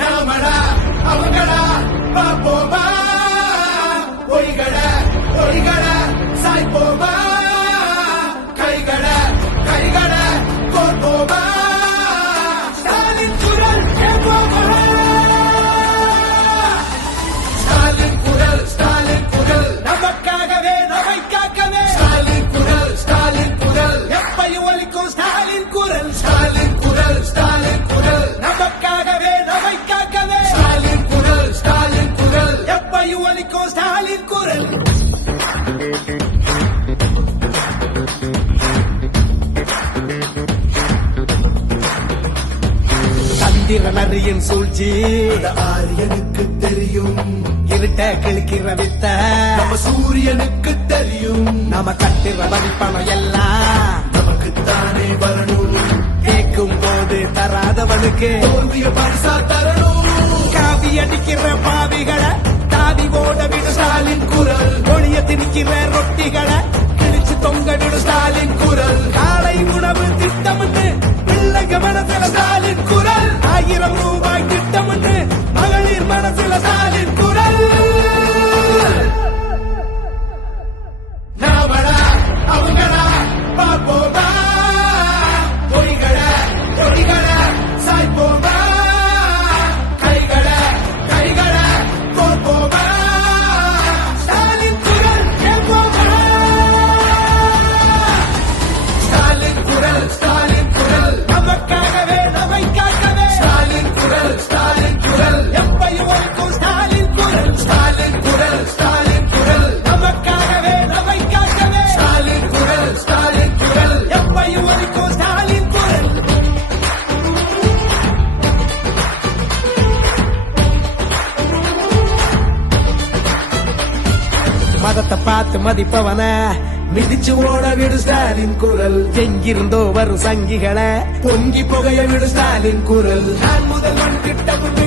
நாமடா அவங்கடா பாப்போமா பொய்கட பொய்கட சாய்ப்போமா கைகட கைகட கோர்ப்போமா ஸ்டாலின் குரல் கேட்போமா ஸ்டாலின் குரல் ஸ்டாலின் குரல் நமக்காகவே நம்மை காக்கவே ஸ்டாலின் குரல் எப்பையும் ஒலிக்கும் ஸ்டாலின் குரல் ஸ்டாலின் குரல் நமக்காகவே நம்மை காக்கவே ஸ்டாலின் குரல் எப்பையும் ஒலிக்கும் ஸ்டாலின் குரல் சந்திரனரியின் சூழ்ச்சி ஆரியனுக்கு தெரியும் இருட்ட கிழக்கிற வித்த நம்ம சூரியனுக்கு தெரியும் நம்ம கட்டுற வரிப்பணம் எல்லாம் நமக்குத்தானே வரணும் கேட்கும் போது தராதவனுக்கு தோல்விய பரிசா தரணும் காவி அடிக்கிற பாவிகளை தாவி ஓட விடு ஸ்டாலின் குரல் ஒளிய திணிக்கிற ரொட்டிகளை கிழிச்சு தொங்க விடு ஸ்டாலின் குரல் காலை உணவு திட்டமிட்டு பிள்ளைங்க மனசுல ஸ்டாலின் குரல் 1000 ரூபாய் திட்டமிட்டு மகளிர் மனசுல ஸ்டாலின் குரல் நாமடா அவங்கடா பாப்போமா பொய்கட பொய்கட சாய்ப்போமா கைகட கைகட கோர்ப்போமா ஸ்டாலின் குரல் கேட்போமா ஸ்டாலின் குரல் நமக்காகவே நம்மை காக்கவே ஸ்டாலின் குரல் எப்பையும் ஒலிக்கும் ஸ்டாலின் குரல் நமக்காகவே நம்மை காக்கவே ஸ்டாலின் குரல் எப்பையும் ஒலிக்கும் ஸ்டாலின் குரல் மதத்தை பார்த்து மதிப்பவன மிதிச்சு ஓட விடு ஸ்டாலின் குரல் எங்கிருந்தோ வரும் சங்கிகளை பொங்கி புகைய விடு ஸ்டாலின் குரல் நான் முதல்வன் திட்டமுண்டு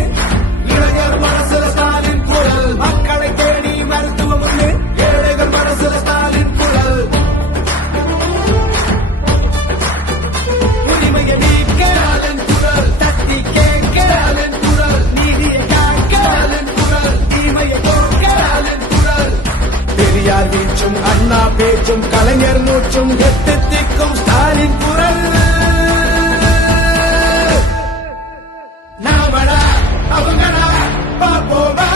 இளைஞர் மனசுல ஸ்டாலின் குரல் மக்களை தேடி மருத்துவம் உண்டு ஏழைகள் மனசுல ஸ்டாலின் குரல் உரிமையை நீக்க ஸ்டாலின் குரல் தட்டி கேட்க ஸ்டாலின் குரல் நீதியை காக்க ஸ்டாலின் குரல் தீமையை போக்க ஸ்டாலின் குரல் பெரியார் வீச்சும் அண்ணா பேச்சும் கலைஞர் மூச்சும் எட்டு திக்கும் ஸ்டாலின் குரல் நாமடா அவங்கடா பாப்போமா